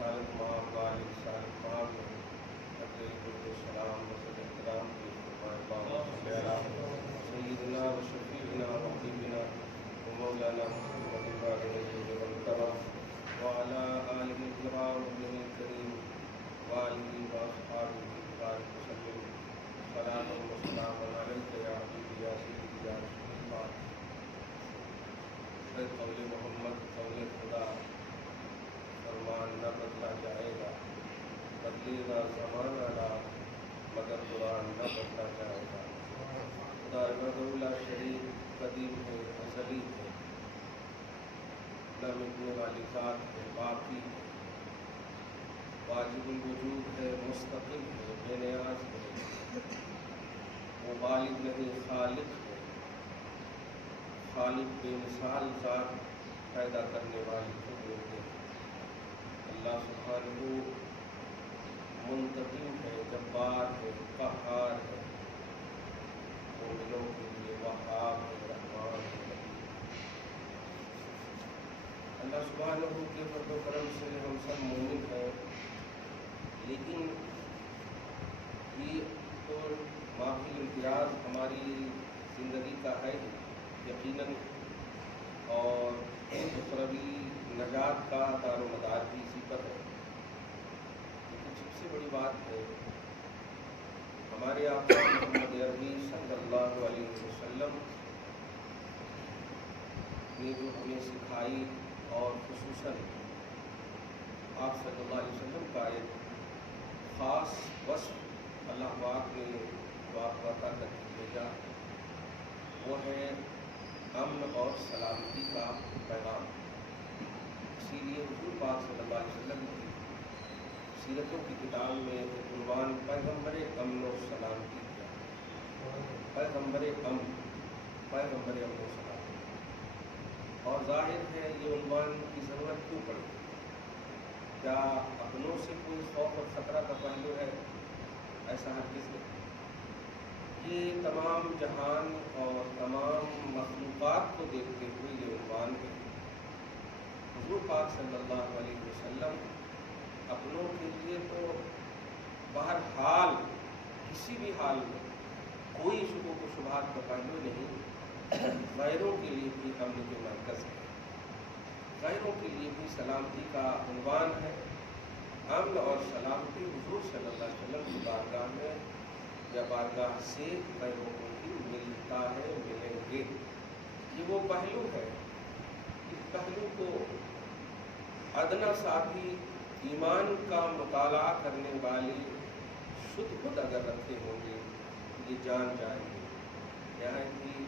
رسالت مآب وال رسالت مآب السلام وسلم احترام کی سیدنا و شفیعنا و حبیبنا و مولانا محمد والکرم وعلى آلہ الکرام وابنہ الکریم وآلہ واصحابہ بارک وسلم صلاۃ و سلام علیک یا حبیبی یا سیدی یا رسول اللہ. قول محمد قول خدا فرمان نہ بدلا جائے گا، بدلے گا زمانہ لا مگر قرآن نہ بدلا جائے گا. خدا لا شریک قدیم ہے، ازلی ہے، نہ مٹنے والی ذات ہے، باقی ہے، واجب الوجود ہے، مستقل ہے، بے نیاز ہے، وہ بالغ نہیں خالق ہے. خالق بے مثال ذات پیدا کرنے والی کو بولتے ہیں. اللہ سبحانہ منتقم ہے، جبار ہے، قہار ہے، مومنوں کے لیے وہاب ہے، رحمان ہے. اللہ سبحانہ کے فضل و کرم سے ہم سب مومن ہیں، لیکن یہ تو ماحول امتیاز ہماری زندگی کا ہے یقیناً، اور اخروی نجات کا دار و مدار بھی اسی پر ہے. لیکن سب سے بڑی بات ہے ہمارے آقا محمد عربی صلی اللہ علیہ وسلم نے جو ہمیں سکھائی، اور خصوصاً آپ صلی اللہ علیہ وسلم کا ایک خاص وصف اللہ پاک نے واقع عطا کر کے بھیجا، وہ ہے امن اور سلامتی کا پیغام. اسی لیے حضور پاک صلی اللہ علیہ وسلم کی سیرتوں کی کتاب میں ایک عنوان پیغمبر امن و سلامتی کیا. پیغمبر امن، پیغمبر امن و سلامتی. اور ظاہر ہے یہ عنوان کی ضرورت کیوں پڑی؟ کیا اپنوں سے کوئی خوف اور خطرہ کا پہلو ہے؟ ایسا ہرگز نہیں. یہ تمام جہان اور تمام مخلوقات کو دیکھتے ہوئے یہ عنوان ہے. حضور پاک صلی اللہ علیہ وسلم اپنوں کے لیے تو بہرحال کسی بھی حال میں کوئی شبہ و شبہات کا پہلو نہیں. غیروں کے لیے بھی امن کے مرکز ہے، غیروں کے لیے بھی سلامتی کا عنوان ہے. امن اور سلامتی حضور صلی اللہ علیہ وسلم کی بارگاہ میں یا بارگاہ سے غیروں کو بھی ملتا ہے، ملیں گے. یہ وہ پہلو ہے، اس پہلو کو ادنا سا بھی ایمان کا مطالعہ کرنے والے شدھ خود اگر رکھے ہوں گے یہ جان جائیں گے. یہاں کی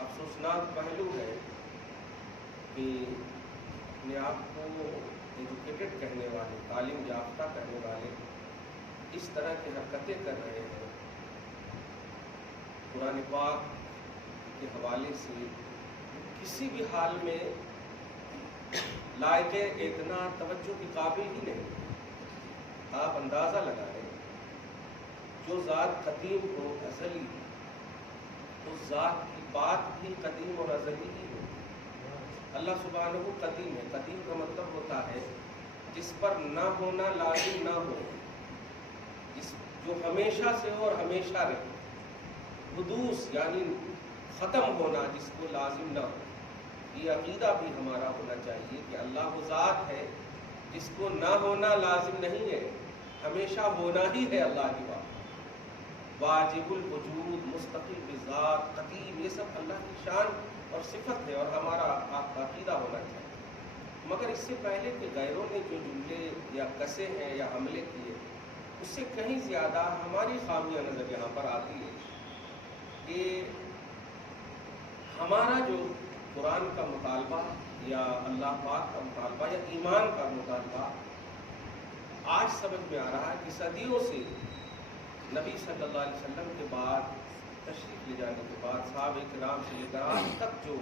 افسوسناک پہلو ہے کہ اپنے آپ کو ایجوکیٹڈ کہنے والے، تعلیم یافتہ کہنے والے اس طرح کی حرکتیں کر رہے ہیں. قرآن پاک کے حوالے سے کسی بھی حال میں لائق اتنا توجہ کے قابل ہی نہیں. آپ اندازہ لگائیں، جو ذات قدیم ہو، ازلی، اس ذات کی بات بھی قدیم اور ازلی ہی ہو. اللہ سبحانہ وہ قدیم ہے. قدیم کا مطلب ہوتا ہے جس پر نہ ہونا لازم نہ ہو، جو ہمیشہ سے ہو اور ہمیشہ رہے. حدوث یعنی ختم ہونا جس کو لازم نہ ہو. یہ عقیدہ بھی ہمارا ہونا چاہیے کہ اللہ وہ ذات ہے جس کو نہ ہونا لازم نہیں ہے، ہمیشہ ہونا ہی ہے. اللہ کی بات واجب الوجود، مستقل بذات، قدیم، یہ سب اللہ کی شان اور صفت ہے اور ہمارا عقیدہ ہونا چاہیے. مگر اس سے پہلے کہ غیروں نے جو جملے یا کسے ہیں یا حملے کیے، اس سے کہیں زیادہ ہماری خامیہ نظر یہاں پر آتی ہے کہ ہمارا جو قرآن کا مطالبہ یا اللہ پاک کا مطالبہ یا ایمان کا مطالبہ آج سمجھ میں آ رہا ہے کہ صدیوں سے نبی صلی اللہ علیہ وسلم کے بعد، تشریف لے جانے کے بعد، صحابہ کرام سے لے کر آج تک جو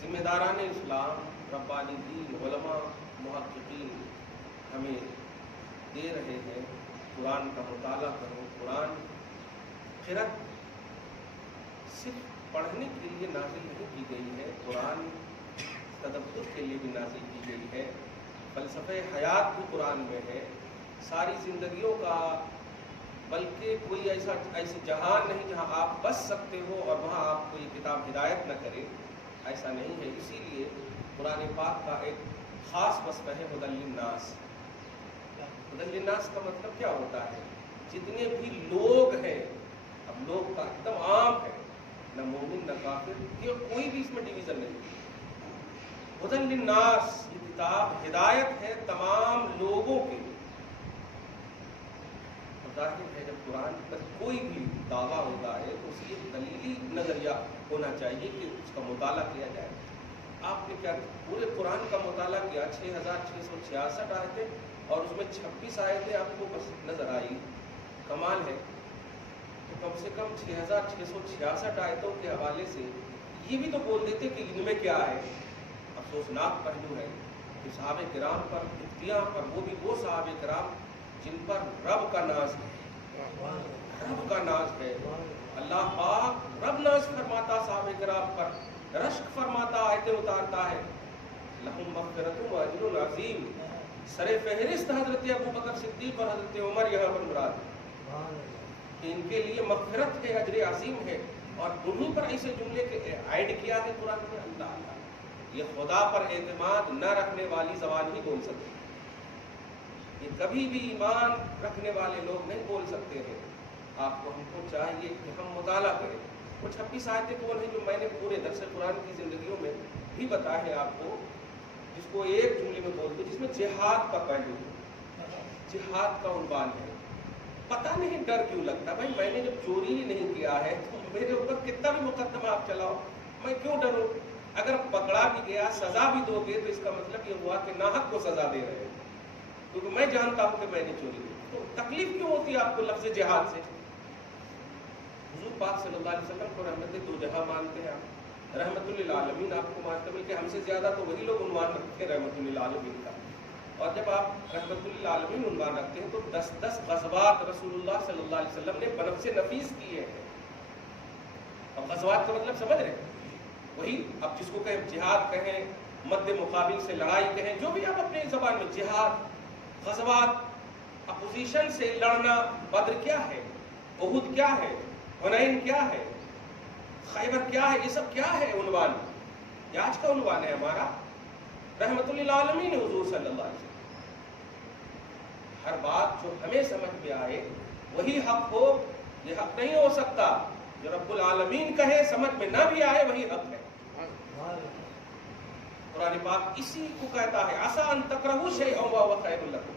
ذمہ داران اسلام، ربانی دین، علماء، محققین ہمیں دے رہے ہیں. قرآن کا مطالعہ کرو. قرآن قرأت صرف پڑھنے کے لیے نازل نہیں کی گئی ہے، قرآن تدبر کے لیے بھی نازل کی گئی ہے. فلسفہ حیات بھی قرآن میں ہے، ساری زندگیوں کا، بلکہ کوئی ایسی جہان نہیں جہاں آپ بس سکتے ہو اور وہاں آپ کو یہ کتاب ہدایت نہ کرے، ایسا نہیں ہے۔ اسی لیے قرآن پاک کا ایک خاص وصف ہے ہدی للناس۔ ہدی للناس کا مطلب کیا ہوتا ہے؟ جتنے بھی لوگ ہیں، اب لوگ کا ایک دم عام ہے، نہ مومن نہ کافر، یہ کوئی بھی اس میں ڈویژن نہیں۔ ہدی للناس یہ کتاب ہدایت ہے تمام لوگوں کے لیے۔ ظاہر ہے جب قرآن پر کوئی بھی دعویٰ ہوتا ہے تو اس کی دلیلی نظریہ ہونا چاہیے کہ اس کا مطالعہ کیا جائے۔ آپ نے کیا پورے قرآن کا مطالعہ کیا، 6666 آیتیں، اور اس میں 26 آیتیں آپ کو بس نظر آئی، کمال ہے۔ تو کم سے کم 6666 آیتوں کے حوالے سے یہ بھی تو بول دیتے کہ ان میں کیا ہے۔ افسوسناک پہلو ہے کہ صحابہ کرام پر اختیار پر، وہ بھی وہ صحابہ کرام جن پر رب کا ناز ہے، رب کا ناز ہے، اللہ پاک رب ناز فرماتا صحابہ کرام پر، رشک فرماتا، آیتیں اتارتا ہے، لہم مغفرۃ و اجر عظیم۔ سر فہرست حضرت ابو بکر صدیق اور حضرت عمر یہاں پر مراد کہ ان کے لیے مغفرت ہے، اجر عظیم ہے، اور انہیں پر ایسے جملے کے ایڈ کیا ہے قرآن میں۔ اللہ اللہ، یہ خدا پر اعتماد نہ رکھنے والی زبان ہی بول سکتی ہے، یہ کبھی بھی ایمان رکھنے والے لوگ نہیں بول سکتے ہیں۔ آپ کو ہم کو چاہیے کہ ہم مطالعہ کریں۔ وہ 26 آیتیں کون ہیں جو میں نے پورے درس قرآن کی زندگیوں میں بھی بتائے ہیں آپ کو، جس کو ایک جملے میں بول دوں، جس میں جہاد کا پہلو ہے، جہاد کا عنوان ہے۔ پتہ نہیں ڈر کیوں لگتا، بھائی میں نے جب چوری ہی نہیں کیا ہے تو میرے اوپر کتنا بھی مقدمہ آپ چلاؤ، میں کیوں ڈروں؟ اگر پکڑا بھی گیا، سزا بھی دو گے، تو اس کا مطلب یہ ہوا کہ ناحق کو سزا دے رہے ہیں، کیونکہ میں جانتا ہوں کہ میں نے چوری کی۔ تو تکلیف کیوں ہوتی ہے آپ کو لفظ جہاد سے؟ حضور پاک صلی اللہ علیہ وسلم کو رحمت دو جہاں مانتے ہیں آپ، رحمت للعالمین آپ کو مانتے ہیں، بلکہ ہم سے زیادہ تو وہی لوگ عنوان رکھتے ہیں رحمت للعالمین کا۔ اور جب آپ رحمت للعالمین عنوان رکھتے ہیں تو 10 غزوات رسول اللہ صلی اللہ علیہ وسلم نے بنفس نفیس کیے ہیں۔ اب غزوات کا مطلب سمجھ رہے ہیں؟ وہی اب جس کو کہیں جہاد کہیں، مد مقابل سے لڑائی کہیں، جو بھی آپ اپنی زبان میں، جہاد، غزوات، اپوزیشن سے لڑنا۔ بدر کیا ہے، احد کیا ہے، حنین کیا ہے، خیبر کیا ہے، یہ سب کیا ہے عنوان؟ یہ آج کا عنوان ہے ہمارا رحمت للعالمین حضور صلی اللہ علیہ وسلم۔ ہر بات جو ہمیں سمجھ میں آئے وہی حق ہو، یہ حق نہیں ہو سکتا جو رب العالمین کہے سمجھ میں نہ بھی آئے وہی حق ہے۔ قرآن پاک اسی کو کہتا ہے، عسیٰ ان تکرہوا شیئا وہو خیر لکم۔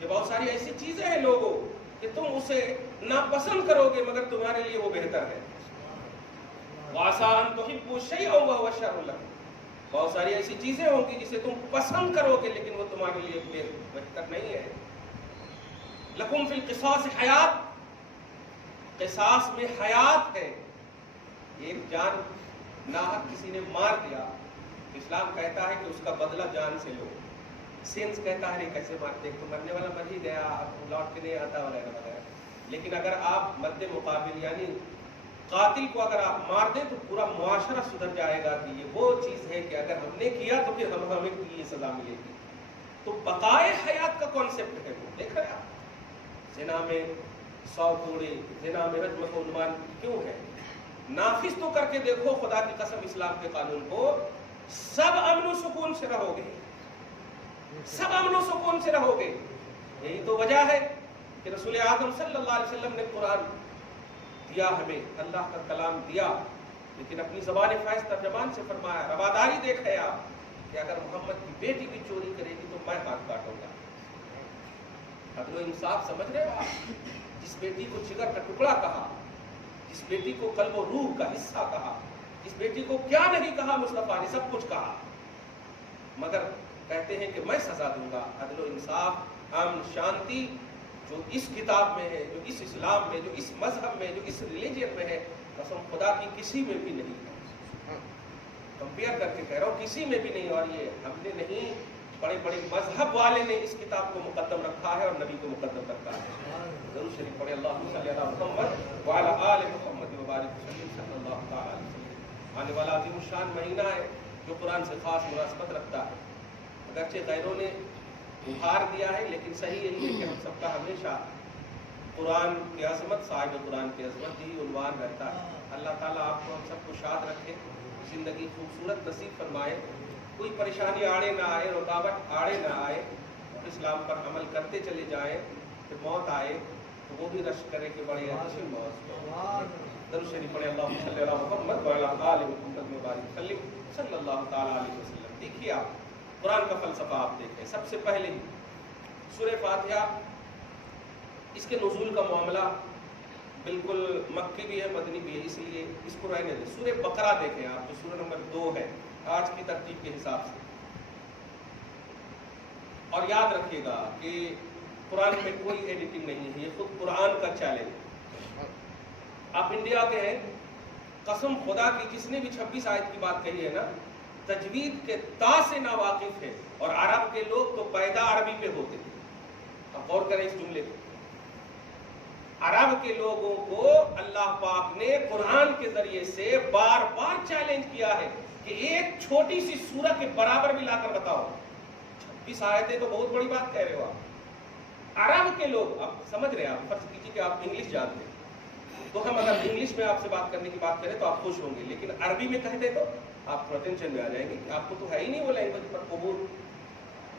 یہ بہت ساری ایسی چیزیں ہیں لوگوں کہ تم اسے ناپسند کرو گے مگر تمہارے لیے وہ بہتر ہے، وعسیٰ ان تحبوا شیئا وہو شر لکم۔ بہت ساری ایسی چیزیں ہوں گی جسے تم پسند کرو گے لیکن وہ تمہارے لیے بہتر نہیں ہے۔ لکم فی القصاص حیات، قصاص میں حیات ہے۔ ایک جان ناحق کسی نے مار دیا، اسلام کہتا ہے کہ اس کا بدلہ جان سے لو۔ سینس کہتا ہے کیسے مارتے ہیں، تو مرنے والا مر ہی گیا، اب لوٹ کے نہیں آتا وغیرہ وغیرہ۔ لیکن اگر آپ مد مقابل یعنی قاتل کو اگر آپ مار دیں تو پورا معاشرہ سدھر جائے گا کہ یہ وہ چیز ہے کہ اگر ہم نے کیا تو پھر ہمیں یہ سزا ملے گی۔ تو بقائے حیات کا کانسیپٹ ہے وہ، دیکھ رہے ہیں آپ، زنا میں 100 کوڑے، زنا میں رجم کا عنوان کیوں ہے؟ نافذ تو کر کے دیکھو خدا کی قسم اسلام کے قانون کو، سب امن و سکون سے رہو گے، سب امن و سکون سے رہو گے۔ یہی تو وجہ ہے کہ رسول اعظم صلی اللہ علیہ وسلم نے قرآن دیا، ہمیں اللہ کا کلام دیا، لیکن اپنی زبان فیض ترجمان سے فرمایا، رواداری دیکھے آپ کہ اگر محمد کی بیٹی بھی چوری کرے گی تو میں ہاتھ کاٹوں گا۔ عدل و انصاف سمجھ رہے ہو آپ؟ جس بیٹی کو جگر کا ٹکڑا کہا، جس بیٹی کو قلب و روح کا حصہ کہا، جس بیٹی کو کیا نہیں کہا مصطفیٰ نے، سب کچھ کہا، مگر کہتے ہیں کہ میں سزا دوں گا۔ عدل و انصاف، امن، شانتی جو اس کتاب میں ہے، جو اس اسلام میں، جو اس مذہب میں، جو اس ریلیجن میں ہے، قسم خدا کی کسی میں بھی نہیں ہے۔ کمپیئر کر کے کہہ رہا ہوں، کسی میں بھی نہیں۔ اور یہ ہم نے نہیں، بڑے بڑے مذہب والے نے اس کتاب کو مقدم رکھا ہے اور نبی کو مقدم رکھا ہے۔ ضرور شریف پڑھے، اللہم صلی علی محمد وعلی آل محمد وبارک وسلم صلی اللہ تعالی علیہ وسلم۔ آنے والا عظیم الشان مہینہ ہے جو قرآن سے خاص مناسبت رکھتا ہے، اگرچہ غیروں نے ابھار دیا ہے، لیکن صحیح یہی ہے کہ ہم سب کا ہمیشہ قرآن کی عظمت، صاحب قرآن کی عظمت ہی عنوان رہتا ہے۔ اللہ تعالیٰ آپ کو ہم سب کو شاد رکھے، زندگی خوبصورت نصیب فرمائے، کوئی پریشانی آڑے نہ آئے، رکاوٹ آڑے نہ آئے، اسلام پر عمل کرتے چلے جائیں، کہ موت آئے تو وہ بھی رشک کرے کہ بڑی اچھی موت ہو۔ درود شریف پڑھیں، اللہم صلی علی محمد وعلی آل محمد وبارک وسلم صلی اللہ تعالی علیہ وسلم۔ دیکھیے آپ قرآن کا فلسفہ آپ دیکھیں، سب سے پہلے ہی سورہ فاتحہ، اس کے نزول کا معاملہ بالکل مکی بھی ہے، مدنی بھی ہے، اس لیے اس کو رہنے دیں۔ سورہ بقرہ دیکھیں آپ، جو سورہ نمبر 2 ہے آج کی ترتیب کے حساب سے، اور یاد رکھیے گا کہ قرآن میں کوئی ایڈیٹنگ نہیں ہے، یہ خود قرآن کا چیلنج۔ آپ انڈیا کے ہیں، قسم خدا کی جس نے بھی 26 آیت کی بات کہی ہے نا، تجوید کے تا سے ناواقف ہے، اور عرب کے لوگ تو پیدا عربی پہ ہوتے تھے۔ اب غور کریں اس جملے کو، عرب کے لوگوں کو اللہ پاک نے قرآن کے ذریعے سے بار بار چیلنج کیا ہے کہ ایک چھوٹی سی سورہ کے برابر بھی لا کر بتاؤ۔ 26 آیتیں تو بہت بڑی بات کہہ رہے ہو آپ۔ عرب کے لوگ، آپ سمجھ رہے ہیں، آپ فرض کیجیے کہ آپ انگلش جانتے ہیں، تو ہم اگر انگلش میں آپ سے بات کرنے کی بات کریں تو آپ خوش ہوں گے، لیکن عربی میں کہہ دیں تو آپ تھوڑا ٹینشن میں آ جائیں گے کہ آپ کو تو ہے ہی نہیں وہ لینگویج پر قبول۔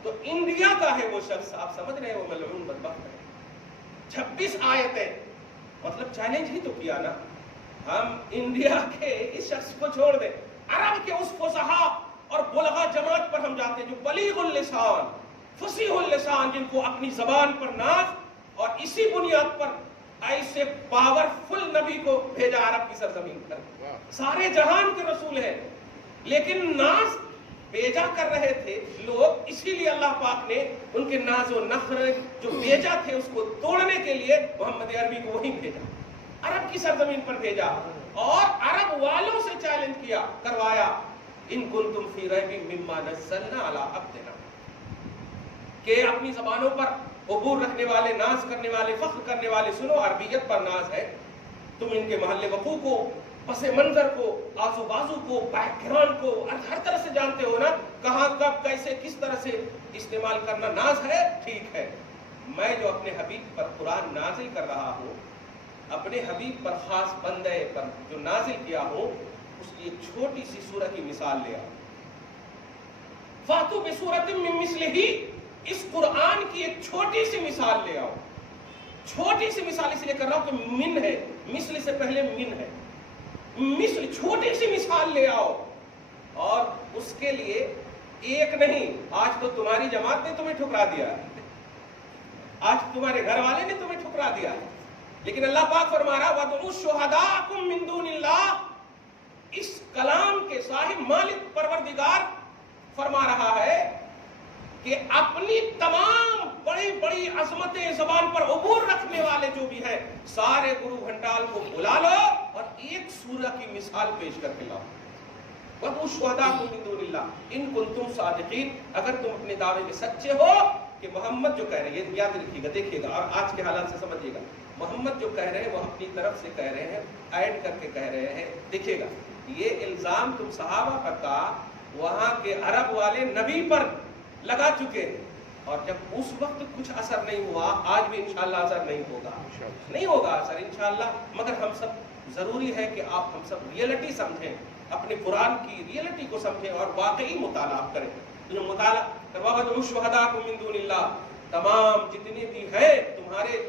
تو انڈیا کا ہے وہ شخص، آپ سمجھ رہے ہیں وہ ملعون بدبخت ہے۔ 26 آیتیں، مطلب چیلنج ہی تو کیا نا۔ ہم انڈیا کے اس شخص کو چھوڑ دیں، عرب کے اس فصحا اور بلغا جماعت پر ہم جاتے ہیں جو بلیغ اللسان، فصیح اللسان، جن کو اپنی زبان پر ناز، اور اسی بنیاد پر ایسے پاورفل نبی کو بھیجا عرب کی سرزمین پر، سارے جہان کے رسول ہیں، لیکن ناز بیجا کر رہے تھے لوگ، اسی لیے اللہ پاک نے ان کے ناز و نخر جو بیجا تھے اس کو توڑنے کے لیے محمد عربی کو وہیں بھیجا، عرب کی سرزمین پر بھیجا، اور عرب والوں سے چیلنج کیا، کروایا، ان کنتم فی ریب مما نزلنا علی عبدنا، کہ اپنی زبانوں پر عبور رکھنے والے، ناز کرنے والے، فخر کرنے والے، سنو عربیت پر ناز ہے، تم ان کے محل وقوع کو، پس منظر کو، آزو بازو کو، بیک گراؤنڈ کو ہر طرح سے جانتے ہو نا، کہاں کب کیسے کس طرح سے استعمال کرنا ناز ہے، ٹھیک ہے۔ میں جو اپنے حبیب پر قرآن نازل کر رہا ہوں، اپنے حبیب پر خاص بندے پر جو نازل کیا ہوں، اس کی ایک چھوٹی سی سورہ کی مثال لے آؤ۔ فاتو بسورۃ من مثلہ، اس قرآن کی ایک چھوٹی سی مثال لے آؤ۔ چھوٹی سی مثال اس لیے کر رہا ہوں کہ من ہے، مثل سے پہلے من ہے، مثل چھوٹی سی مثال لے آؤ، اور اس کے لیے ایک نہیں، آج تو تمہاری جماعت نے تمہیں ٹھکرا دیا ہے، آج تمہارے گھر والے نے تمہیں ٹھکرا دیا ہے، لیکن اللہ پاک فرما رہا وَادْعُوا شُهَدَاءَكُم مِّن دُونِ اللَّهِ، اس کلام کے صاحب مالک پروردگار فرما رہا ہے کہ اپنی تمام بڑی بڑی عظمتیں زبان پر عبور رکھنے والے جو بھی ہیں، سارے گرو گھنٹال کو بلا لو اور ایک سورہ کی مثال پیش کر کے لاؤ۔ وَادْعُوا شُهَدَاءَكُم مِّن دُونِ اللَّهِ إِن كُنتُمْ صَادِقِينَ، اگر تم اپنے دعوے کے سچے ہو کہ محمد جو کہہ رہے ہیں، یاد رکھیے گا، دیکھیے گا، اور آج کے حالات سے سمجھیے گا، محمد جو کہہ رہے ہیں وہ اپنی طرف سے کہہ رہے ہیں، ایڈ کر کے کہہ رہے ہیں، دیکھیے گا، یہ الزام تم صحابہ پر کا وہاں کے عرب والے نبی پر لگا چکے ہیں، اور جب اس وقت کچھ اثر نہیں ہوا، آج بھی انشاءاللہ اثر نہیں ہوگا، نہیں ہوگا اثر انشاءاللہ، مگر ہم سب ضروری ہے کہ آپ ہم سب ریئلٹی سمجھیں، اپنے قرآن کی ریئلٹی کو سمجھیں اور واقعی مطالعہ کریں۔ جو مطالعہ وَادْعُوا شُهَدَاءَكُم مِّن دُونِ اللَّهِ، تمام جتنے بھی ہیں تمہارے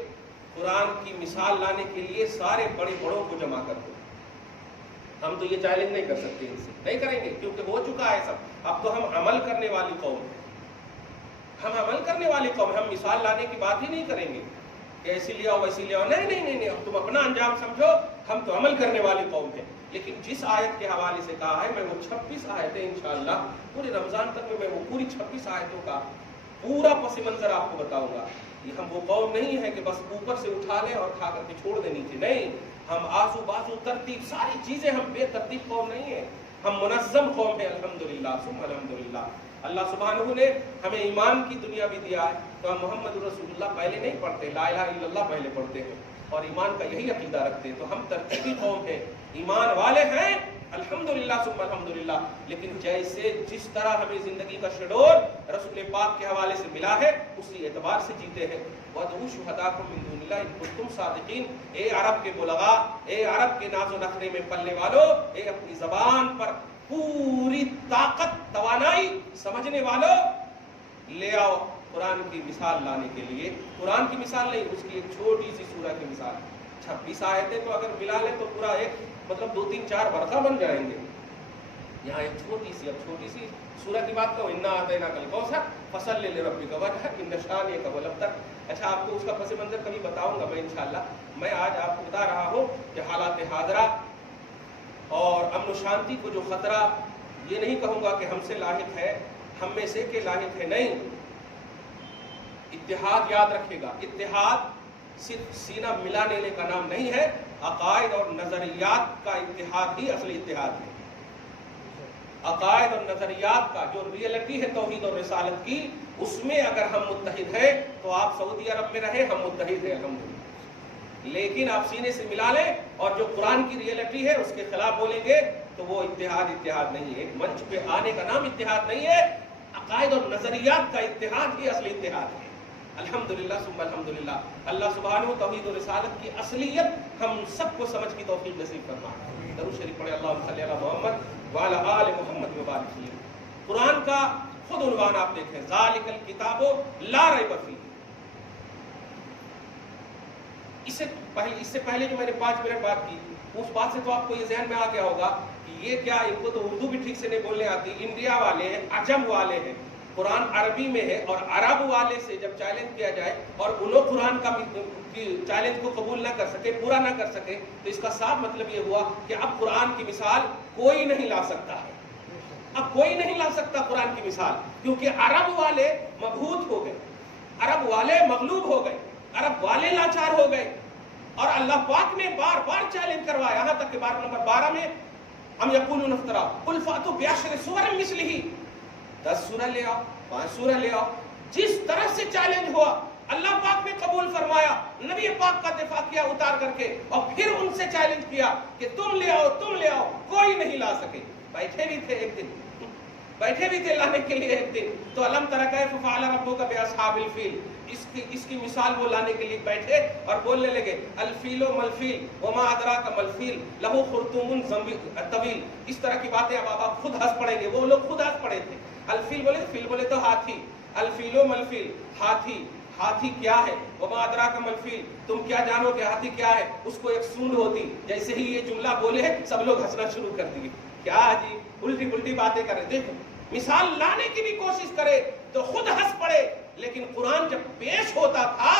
قرآن کی مثال لانے کے لیے سارے بڑے بڑوں کو جمع کر دو۔ ہم تو یہ چیلنج نہیں کر سکتے، ان سے نہیں کریں گے، کیونکہ ہو چکا ہے سب، اب تو ہم عمل کرنے والی قوم ہیں، ہم عمل کرنے والی قوم، ہم مثال لانے کی بات ہی نہیں کریں گے کہ ایسی لے آؤ ویسی لے آؤ، نہیں نہیں نہیں، اب تم اپنا انجام سمجھو، ہم تو عمل کرنے والی قوم ہیں۔ لیکن جس آیت کے حوالے سے کہا ہے، میں وہ 26 آیتیں انشاءاللہ پورے رمضان تک میں وہ پوری 26 آیتوں کا پورا پس منظر آپ کو بتاؤں گا۔ یہ ہم وہ قوم نہیں ہے کہ بس اوپر سے اٹھا لیں اور کھا کر کے چھوڑ دیں نیچے، نہیں، ہم آزو بازو ترتیب ساری چیزیں، ہم بے ترتیب قوم نہیں ہیں، ہم منظم قوم ہیں، الحمدللہ ثم الحمدللہ۔ اللہ سبحانہ نے ہمیں ایمان کی دنیا بھی دیا ہے، تو ہم محمد رسول اللہ پہلے نہیں پڑھتے، لا الہ الا اللہ پہلے پڑھتے ہیں، اور ایمان کا یہی عقیدہ رکھتے ہیں، تو ہم ترتیبی قوم ہیں، ایمان والے ہیں، الحمدللہ ثم الحمدللہ. لیکن جیسے جس طرح ہمیں زندگی کا شیڈول رسول پاک کے حوالے سے ملا ہے اسی اعتبار سے جیتے ہیں. وَادْعُوا شُهَدَاءَكُم مِّن دُونِ اللَّهِ إِن كُنتُمْ صَادِقِينَ. اے عرب کے بلغاء، اے عرب کے ناز و نخرے میں پلنے والوں، اے اپنی زبان پر پوری طاقت توانائی سمجھنے والوں، لے آؤ قرآن کی مثال لانے کے لیے. قرآن کی مثال نہیں، اس کی ایک چھوٹی سی سورہ کی مثال. 26 آیتیں تو اگر ملا لیں تو پورا ایک مطلب 2-3-4 ورقہ بن جائیں گے. یہاں ایک چھوٹی سی سورہ کی بات کرو. اِنَّا أَعْطَيْنَاكَ الْكَوْثَرَ فَصَلِّ لِرَبِّكَ وَانْحَرْ إِنَّ شَانِئَكَ هُوَ الْأَبْتَرُ. اچھا، آپ کو اس کا پس منظر کبھی بتاؤں گا میں انشاءاللہ. میں آج آپ کو بتا رہا ہوں کہ حالات حاضرہ اور امن و شانتی کو جو خطرہ، یہ نہیں کہوں گا کہ ہم سے لاحق ہے، ہم میں سے کہ لاحق ہے، نہیں. اتحاد یاد رکھے گا. اتحاد صرف سینہ ملا لینے کا نام نہیں ہے. عقائد اور نظریات کا اتحاد ہی اصل اتحاد ہے. عقائد اور نظریات کا جو ریئلٹی ہے توحید اور رسالت کی، اس میں اگر ہم متحد ہیں تو آپ سعودی عرب میں رہے، ہم متحد ہیں الحمدللہ. لیکن آپ سینے سے ملا لیں اور جو قرآن کی ریئلٹی ہے اس کے خلاف بولیں گے تو وہ اتحاد نہیں ہے. منچ پہ آنے کا نام اتحاد نہیں ہے. عقائد اور نظریات کا اتحاد ہی اصل اتحاد ہے. الحمدللہ ثم الحمدللہ. اللہ سبحانہ توحید و رسالت کی اصلیت ہم سب کو سمجھ کی توفیق نصیب فرمائے. درود شریف پڑھے. اللہم صلی علی محمد وعلی آل محمد وبارک وسلم. قرآن کا خود عنوان آپ دیکھیں، ذالک الکتاب لا ریب فیہ. اس سے پہلے جو میں نے 5 منٹ بات کی، اس بات سے تو آپ کو یہ ذہن میں آ گیا ہوگا کہ یہ کیا، ان کو تو اردو بھی ٹھیک سے نہیں بولنے آتی. انڈیا والے ہیں، عجم والے ہیں، قرآن عربی میں ہے، اور عرب والے سے جب چیلنج کیا جائے اور انہوں قرآن کا چیلنج کو قبول نہ کر سکے، پورا نہ کر سکے، تو اس کا صاف مطلب یہ ہوا کہ اب قرآن کی مثال کوئی نہیں لا سکتا ہے. اب کوئی نہیں لا سکتا قرآن کی مثال، کیونکہ عرب والے مبہوت ہو گئے، عرب والے مغلوب ہو گئے، عرب والے لاچار ہو گئے. اور اللہ پاک نے بار بار چیلنج کروایا، یہاں تک کہ بار نمبر 12 میں ام یقولون افترا قل فاتوا بعشر سور مثلہ. 10 سورہ لے آؤ، 5 سورہ لے آؤ. جس طرح سے چیلنج ہوا اللہ پاک نے قبول فرمایا، نبی پاک کا دفاع کیا اتار کر کے، اور پھر ان سے چیلنج کیا کہ تم لے آؤ، کوئی نہیں لا سکے. بیٹھے بھی تھے ایک دن، بیٹھے بھی تھے لانے کے لیے ایک دن. تو الم تر کیف فعل ربک باصحاب الفیل، اس کی مثال وہ لانے کے لیے بیٹھے اور بولنے لگے الفیل ملفیل وما ادراک ملفیل لہو خرطوم طویل. اس طرح کی باتیں اب آپ خود ہنس پڑیں گے، وہ لوگ خود ہنس پڑے تھے. الفیل بولے، فیل بولے تو ہاتھی، الفیل ملفیل، ہاتھی کیا ہے، وما ادراک ملفیل، تم کیا جانو کہ ہاتھی کیا ہے. اس کو ایک سونڈ ہوتی. جیسے ہی یہ جملہ بولے سب لوگ ہنسنا شروع کر دیے. کیا جی الٹی پلٹی باتیں کرے. دیکھو مثال لانے کی بھی کوشش کرے تو خود ہنس پڑے، لیکن قرآن جب پیش ہوتا تھا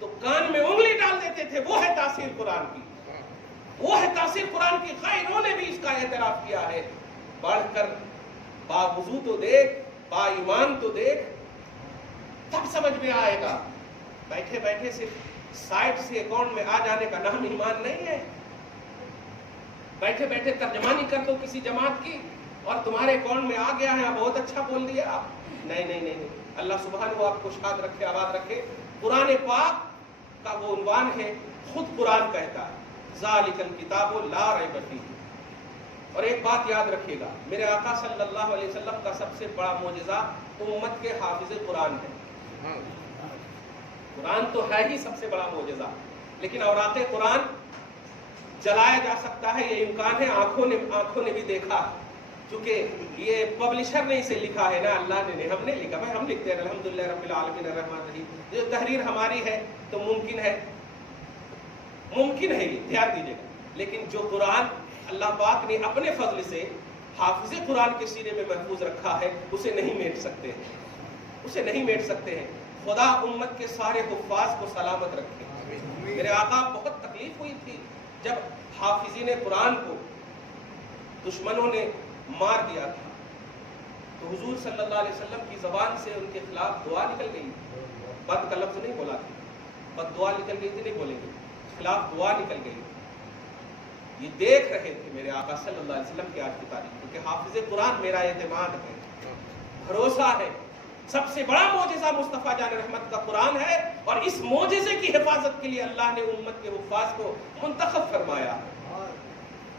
تو کان میں انگلی ڈال دیتے تھے. وہ ہے تاثیر قرآن کی، وہ ہے تاثیر قرآن کی. خائنوں نے بھی اس کا اعتراف کیا ہے. بڑھ کر باوضو تو دیکھ، با ایمان تو دیکھ، تب سمجھ میں آئے گا. بیٹھے بیٹھے صرف سائٹ سے اکاؤنٹ میں آ جانے کا نام ایمان نہیں ہے. بیٹھے بیٹھے ترجمانی کر دو کسی جماعت کی اور تمہارے اکاؤنٹ میں آ گیا ہے، بہت اچھا بول دیا آپ. نہیں. اللہ سبحانہ وہ آپ کو شاد رکھے، آباد رکھے. قرآن پاک کا وہ عنوان ہے، خود قرآن کہتا ہے ذالک الکتاب لا ریب فیہ. اور ایک بات یاد رکھیے گا، میرے آقا صلی اللہ علیہ وسلم کا سب سے بڑا معجزہ امت کے حافظ قرآن ہے. قرآن تو ہے ہی سب سے بڑا معجزہ، لیکن اوراق قرآن جلایا جا سکتا ہے، یہ امکان ہے. آنکھوں نے بھی دیکھا، چونکہ یہ پبلشر نے اسے لکھا ہے نا، اللہ نے، ہم نے لکھا. بھائی ہم لکھتے ہیں الحمدللہ رب العالمین الرحمن الرحیم. جو تحریر ہماری ہے تو ممکن ہے یہ دھیان دیجیے گا. لیکن جو قرآن اللہ پاک نے اپنے فضل سے حافظ قرآن کے سینے میں محفوظ رکھا ہے، اسے نہیں میٹ سکتے ہیں. خدا امت کے سارے حفاظ کو سلامت رکھے. میرے آقا بہت تکلیف ہوئی تھی جب حافظین قرآن کو دشمنوں نے مار دیا تھا، تو حضور صلی اللہ علیہ وسلم کی زبان سے ان کے خلاف دعا نکل گئی. بد کا لفظ نہیں بولا تھا، بد دعا نکل گئی تھی، نہیں بولیں گے، خلاف دعا نکل گئی. یہ دیکھ رہے تھے میرے آقا صلی اللہ علیہ وسلم کی آج کی تاریخ، کیونکہ حافظ قرآن میرا اعتماد ہے، بھروسہ ہے. سب سے بڑا معجزہ مصطفیٰ جان رحمت کا قرآن ہے، اور اس معجزے کی حفاظت کے لیے اللہ نے امت کے حفاظ کو منتخب فرمایا.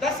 10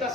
10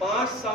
500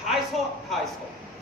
250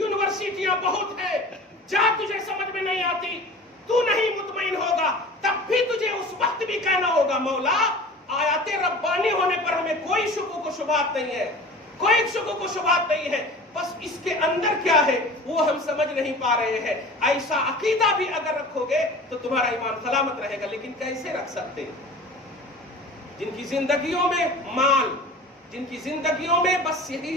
یونیورسٹیاں بہت ہے، جا تجھے سمجھ میں نہیں آتی، تو نہیں مطمئن ہوگا، تب بھی تجھے اس وقت بھی کہنا ہوگا مولا آیات ربانی ہونے پر ہمیں کوئی شکوک و شبہات نہیں ہے، کوئی شکوک و شبہات نہیں ہے، بس اس کے اندر کیا ہے وہ ہم سمجھ نہیں پا رہے ہیں۔ ایسا عقیدہ بھی اگر رکھو گے تو تمہارا ایمان سلامت رہے گا، لیکن کیسے رکھ سکتے؟ جن کی زندگیوں میں مال، جن کی زندگیوں میں بس یہی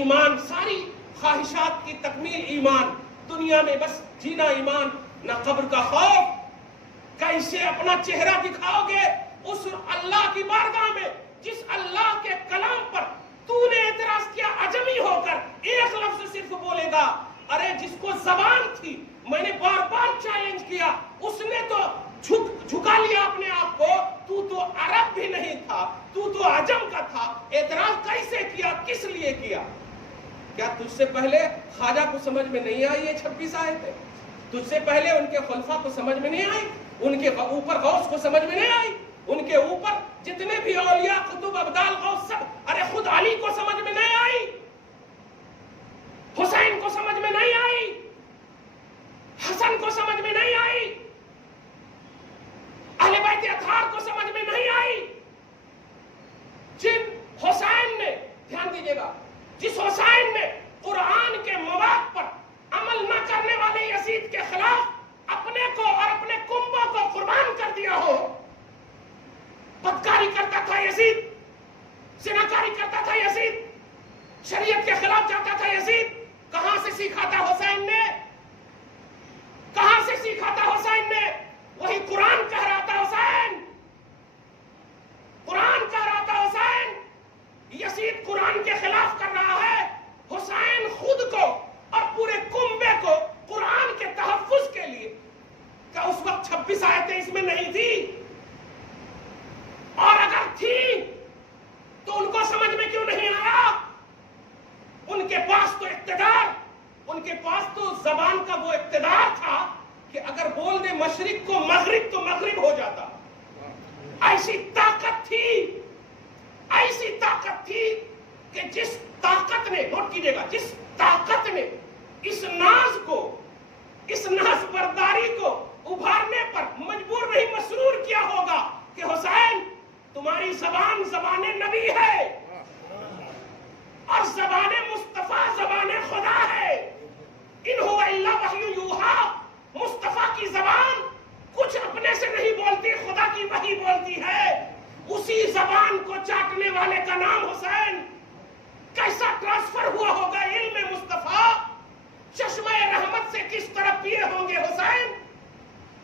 ایمان، ساری خواہشات کی تکمیل ایمان، دنیا میں بس جینا ایمان، نہ قبر کا خوف، کیسے اپنا چہرہ دکھاؤ گے اس اللہ کی بارگاہ میں جس اللہ کے کلام پر تو نے اعتراض کیا عجمی ہو کر ایک لفظ صرف بولے گا؟ ارے جس کو زبان تھی، میں نے بار بار چیلنج کیا، اس نے تو جھکا لیا اپنے آپ کو، تو عرب بھی نہیں تھا، تو عجم کا تھا، اعتراض کیسے کیا، کس لیے کیا؟ کیا تجھ سے پہلے خواجہ کو سمجھ میں نہیں آئی یہ 26 آیتیں؟ تجھ سے پہلے ان کے خلفاء کو سمجھ میں نہیں آئی؟ ان کے اوپر غوث کو سمجھ میں نہیں آئی؟ ان کے اوپر جتنے بھی اولیاء، قطب، ابدال، غوث سب، ارے خود علی کو سمجھ میں نہیں آئی، حسین کو سمجھ میں نہیں آئی، حسن کو سمجھ میں نہیں آئی، اہل بیت اطہار کو سمجھ میں نہیں آئی؟ جن حسین نے، دھیان دیجئے گا، جس حسین نے قرآن کے مواد پر عمل نہ کرنے والے یزید کے خلاف اپنے کو اور اپنے کنبوں کو قربان کر دیا ہو، بدکاری کرتا تھا یزید، زناکاری کرتا تھا یزید، شریعت کے خلاف جاتا تھا یزید، کہاں سے سیکھا تھا حسین نے؟ کہاں سے سیکھا تھا حسین نے؟ وہی قرآن کہہ رہا تھا حسین، قرآن کہہ رہا تھا حسین، یزید قرآن کے خلاف کر رہا ہے، حسین خود کو اور پورے کنبے کو قرآن کے تحفظ کے لیے، کیا اس وقت 26 آیتیں اس میں نہیں تھی؟ اور اگر تھی تو ان کو سمجھ میں کیوں نہیں آیا؟ ان کے پاس تو اقتدار، ان کے پاس تو زبان کا وہ اقتدار تھا کہ اگر بول دے مشرق کو مغرب تو مغرب ہو جاتا، ایسی طاقت تھی، ایسی طاقت تھی کہ جس طاقت نے، نوٹ کیجئے گا، جس طاقت نے اس ناز کو، اس ناز برداری کو ابھارنے پر مجبور نہیں مسرور کیا ہوگا کہ حسین تمہاری زبان زبان نبی ہے اور زبان مصطفیٰ زبان خدا ہے، ان هو الا وحی یوحا، مصطفیٰ کی زبان کچھ اپنے سے نہیں بولتی، خدا کی وحی بولتی ہے، اسی زبان کو چاٹنے والے کا نام حسین، کیسا ٹرانسفر ہوا ہوگا علم مصطفیٰ، چشمہ رحمت سے کس طرح پیے ہوں گے حسین،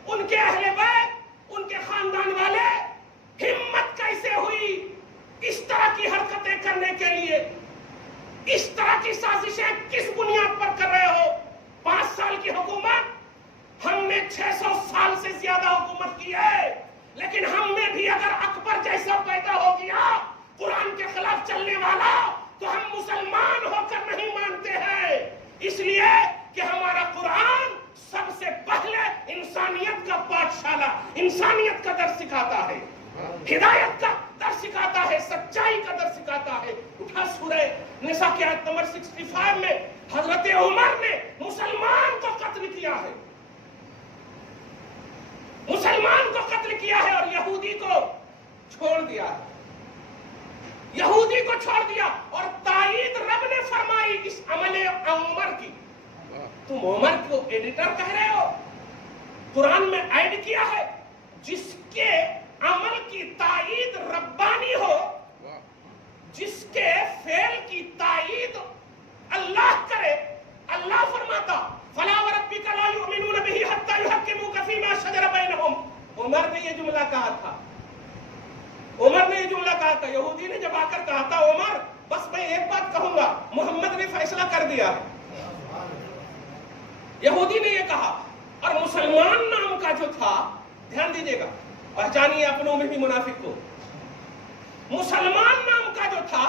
ان کے اہل بیت، ان کے خاندان والے، ہمت کیسے ہوئی اس طرح کی حرکتیں کرنے کے لیے، اس طرح کی سازشیں کس بنیاد پر کر رہے ہو؟ 5 سال کی حکومت، ہم نے 600 سال سے زیادہ حکومت کی ہے، لیکن ہم میں بھی اگر اکبر جیسا پیدا ہو گیا قرآن کے خلاف چلنے والا تو ہم مسلمان ہو کر نہیں مانتے ہیں، اس لیے کہ ہمارا قرآن سب سے پہلے انسانیت کا پاٹھشالہ، انسانیت کا درس سکھاتا ہے، ہدایت کا درس سکھاتا ہے، سچائی کا درس سکھاتا ہے۔ اٹھا سورہ نساء کی آیت نمبر 65 میں حضرت عمر نے مسلمان کو قتل کیا ہے، مسلمان کو قتل کیا ہے اور یہودی کو چھوڑ دیا ہے، یہودی کو چھوڑ دیا، اور تائید رب نے فرمائی اس عمل عمر کی۔ تم عمر کو ایڈیٹر کہہ رہے ہو، قرآن میں ایڈ کیا ہے، جس کے عمل کی تائید ربانی ہو، جس کے فعل کی تائید اللہ کرے، اللہ فرماتا فَلَا وَرَبِّكَ لَا يُؤْمِنُونَ بِهِ حَتَّى يُحَكِّمُوكَ فِي مَا شَجَرَ بَيْنَهُمْ۔ عمر نے یہ جملہ کہا تھا، عمر نے یہ جملہ کہا تھا، یہودی نے جب آ کر کہا تھا عمر بس میں ایک بات کہوں گا، محمد نے فیصلہ کر دیا ہے، یہودی نے یہ کہا، اور مسلمان نام کا جو تھا، دھیان دیجئے گا، پہچانیے اپنوں میں بھی منافق کو، مسلمان نام کا جو تھا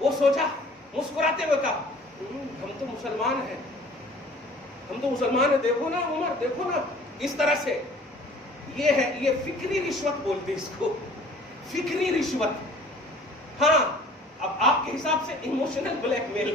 وہ سوچا، مسکراتے ہوئے کہا ہم تو مسلمان ہیں، ہم تو مسلمان ہیں، دیکھو نا عمر، دیکھو نا، اس طرح سے، یہ ہے، یہ فکری رشوت بولتے اس کو، فکری رشوت۔ ہاں اب آپ کے حساب سے ایموشنل بلیک میل،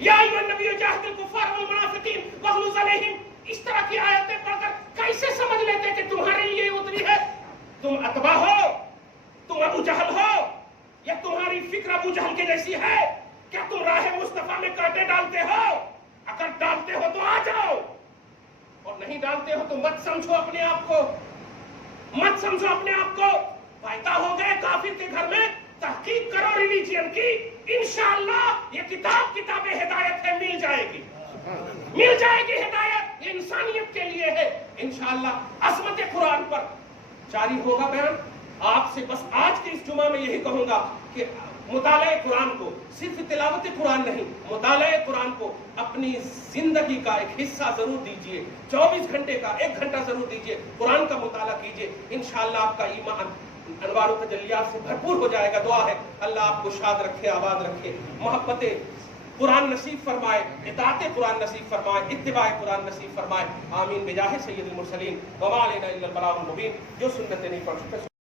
یا ایھا النبی جاہد الکفار والمنافقین واغلظ علیہم، اس طرح کی آیتیں پڑھ کر کیسے سمجھ لیتے کہ تمہارے لیے اتری ہے؟ تم اتبا ہو، تم ابو جہل ہو، یا تمہاری فکر ابو جہل کے جیسی ہے؟ کیا تم راہ مصطفیٰ میں کانٹے ڈالتے ہو؟ اگر ڈالتے ہو تو آ جاؤ، اور نہیں ڈالتے ہو تو مت سمجھو اپنے آپ کو، مت سمجھو اپنے آپ کو پیدا ہو گئے کافر کے گھر میں۔ تحقیق کرو ریلیجین کی، انشاءاللہ یہ کتاب ہدایت ہے، مل جائے گی، مل جائے گی ہدایت، یہ انسانیت کے لیے ہے۔ انشاءاللہ عظمت قرآن پر جاری ہوگا بیان۔ آپ سے بس آج کے اس جمعہ میں یہی کہوں گا کہ مطالعہ قرآن کو، صرف تلاوت قرآن نہیں، مطالعہ قرآن کو اپنی زندگی کا ایک حصہ ضرور دیجئے، 24 گھنٹے کا 1 گھنٹہ ضرور دیجئے، قرآن کا مطالعہ کیجئے، انشاءاللہ آپ کا ایمان انوار و تجلیات سے بھرپور ہو جائے گا۔ دعا ہے اللہ آپ کو شاد رکھے، آباد رکھے، محبت قرآن نصیب فرمائے، اطاعت قرآن نصیب فرمائے، اتباع قرآن نصیب فرمائے، آمین بجاہ سید المرسلین، وما علینا الا البلاغ المبین۔ جو سنت نہیں پڑھ چکے